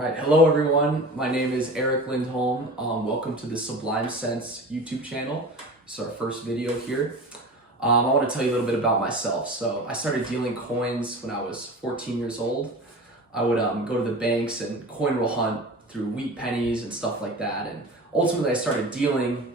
All right, hello everyone. My name is Eric Lindholm. Welcome to the Sublime Sense YouTube channel. This is our first video here. I want to tell you a little bit about myself. So I started dealing coins when I was 14 years old. I would go to the banks and coin roll hunt through wheat pennies and stuff like that. And ultimately I started dealing,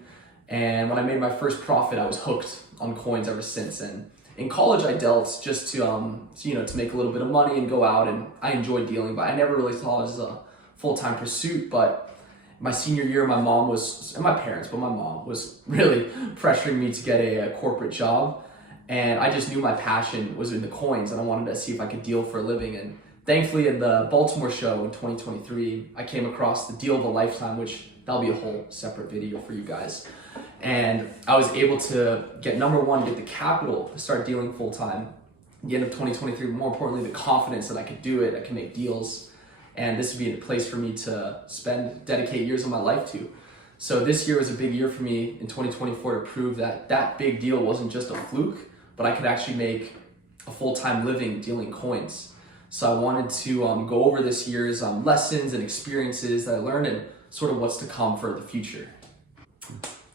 and when I made my first profit, I was hooked on coins ever since. And in college, I dealt just to to make a little bit of money and go out, and I enjoyed dealing, but I never really thought it was a full-time pursuit. But my senior year, my mom was really pressuring me to get a corporate job, and I just knew my passion was in the coins, and I wanted to see if I could deal for a living. And thankfully, at the Baltimore show in 2023, I came across the deal of a lifetime, which that'll be a whole separate video for you guys. And I was able to get number one, get the capital to start dealing full time. At the end of 2023, more importantly, the confidence that I could do it, I can make deals, and this would be a place for me to dedicate years of my life to. So this year was a big year for me in 2024 to prove that that big deal wasn't just a fluke, but I could actually make a full-time living dealing coins. So I wanted to go over this year's lessons and experiences that I learned and sort of what's to come for the future.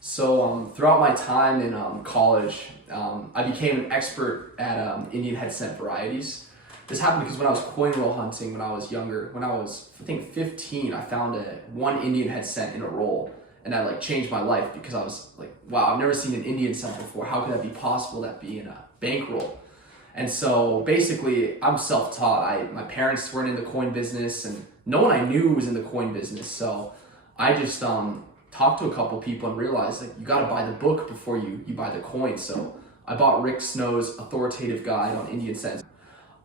So throughout my time in college, I became an expert at Indian head cent varieties. This happened because when I was coin roll hunting when I was younger, when I was, I think, 15, I found one Indian head cent in a roll, and that changed my life because I was like, wow, I've never seen an Indian cent before. How could that be possible, that be in a bankroll? And so basically, I'm self-taught. My parents weren't in the coin business, and no one I knew was in the coin business. So I just talked to a couple people and realized you got to buy the book before you buy the coin. So I bought Rick Snow's authoritative guide on Indian cents.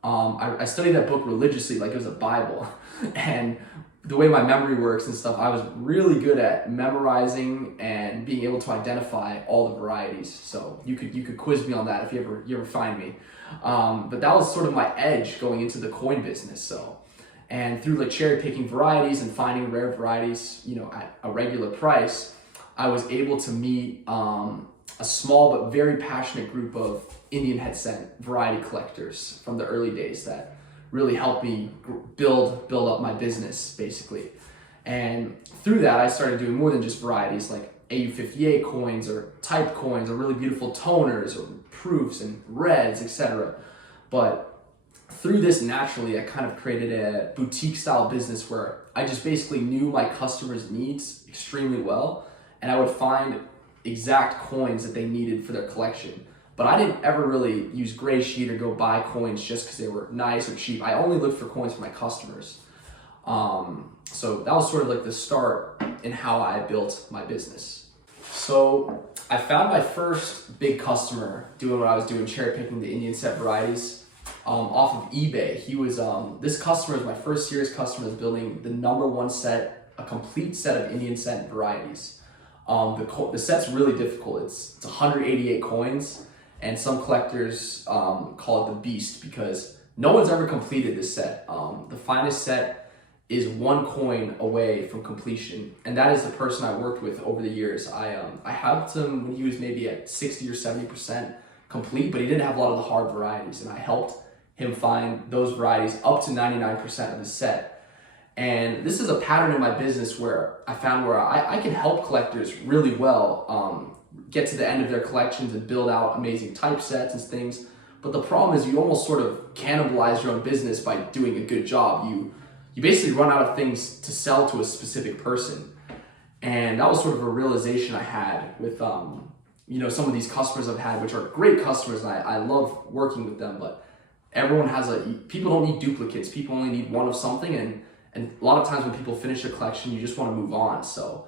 I studied that book religiously like it was a Bible. And the way my memory works and stuff, I was really good at memorizing and being able to identify all the varieties. So you could quiz me on that if you ever find me. But that was sort of my edge going into the coin business. And through cherry picking varieties and finding rare varieties, at a regular price, I was able to meet a small but very passionate group of Indian head cent variety collectors from the early days that really helped me build up my business, basically. And through that, I started doing more than just varieties like AU58 coins or type coins or really beautiful toners or proofs and reds, etc. But through this, naturally, I kind of created a boutique style business where I just basically knew my customers' needs extremely well, and I would find exact coins that they needed for their collection. But I didn't ever really use gray sheet or go buy coins just because they were nice or cheap. I only looked for coins for my customers. So that was sort of the start in how I built my business. So I found my first big customer doing what I was doing, cherry picking the Indian cent varieties, off of eBay. He was, this customer is my first serious customer, that's building the number one set, a complete set of Indian cent varieties. The set's really difficult. It's 188 coins, and some collectors call it the beast because no one's ever completed this set. The finest set is one coin away from completion, and that is the person I worked with over the years. I helped him when he was maybe at 60 or 70% complete, but he didn't have a lot of the hard varieties, and I helped him find those varieties up to 99% of the set. And this is a pattern in my business where I found where I can help collectors really well get to the end of their collections and build out amazing typesets and things. But the problem is you almost sort of cannibalize your own business by doing a good job. You basically run out of things to sell to a specific person. And that was sort of a realization I had with some of these customers I've had, which are great customers, and I love working with them, but people don't need duplicates. People only need one of something, and a lot of times when people finish a collection, you just want to move on. So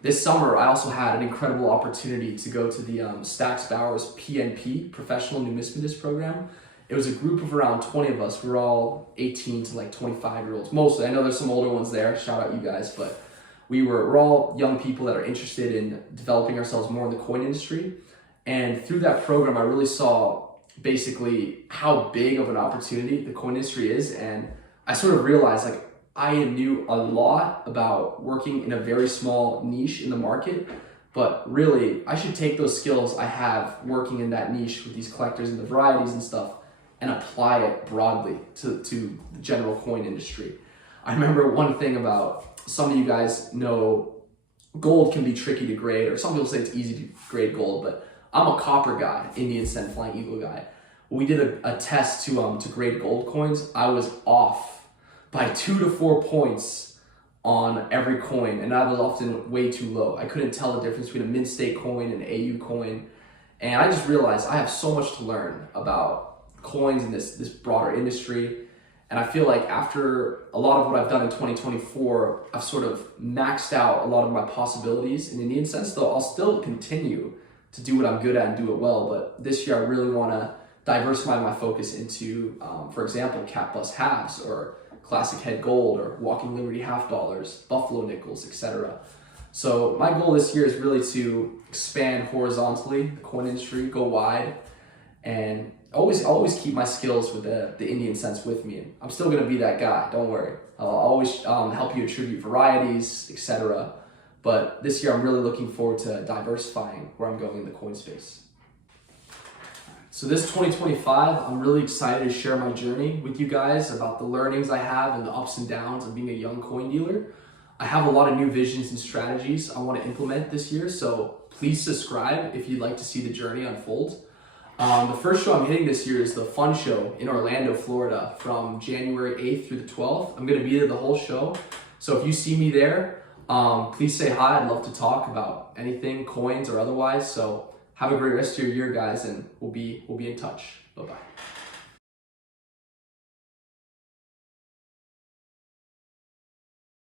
this summer, I also had an incredible opportunity to go to the Stack's Bowers PNP, Professional Numismatist Program. It was a group of around 20 of us. We were all 18 to 25-year-olds, mostly. I know there's some older ones there, shout out you guys, but we're all young people that are interested in developing ourselves more in the coin industry. And through that program, I really saw basically how big of an opportunity the coin industry is. And I sort of realized I knew a lot about working in a very small niche in the market, but really I should take those skills I have working in that niche with these collectors and the varieties and stuff and apply it broadly to the general coin industry. I remember one thing about, some of you guys know gold can be tricky to grade, or some people say it's easy to grade gold, but I'm a copper guy, Indian Cent Flying Eagle guy. When we did a test to grade gold coins, I was off by 2 to 4 points on every coin, and I was often way too low. I couldn't tell the difference between a mint state coin and an AU coin, and I just realized I have so much to learn about coins in this broader industry. And I feel like after a lot of what I've done in 2024, I've sort of maxed out a lot of my possibilities in Indian Cents, though I'll still continue to do what I'm good at and do it well. But this year I really want to diversify my focus into, for example, Cap Bus halves, or classic head gold, or walking Liberty half dollars, Buffalo nickels, etc. So my goal this year is really to expand horizontally the coin industry, go wide, and always keep my skills with the Indian Cents with me. I'm still gonna be that guy, don't worry. I'll always help you attribute varieties, etc. But this year I'm really looking forward to diversifying where I'm going in the coin space. So this 2025, I'm really excited to share my journey with you guys about the learnings I have and the ups and downs of being a young coin dealer. I have a lot of new visions and strategies I want to implement this year, so please subscribe if you'd like to see the journey unfold. The first show I'm hitting this year is the Fun Show in Orlando, Florida, from January 8th through the 12th. I'm going to be there the whole show, so if you see me there, please say hi. I'd love to talk about anything, coins or otherwise. So have a great rest of your year, guys, and we'll be in touch. Bye-bye.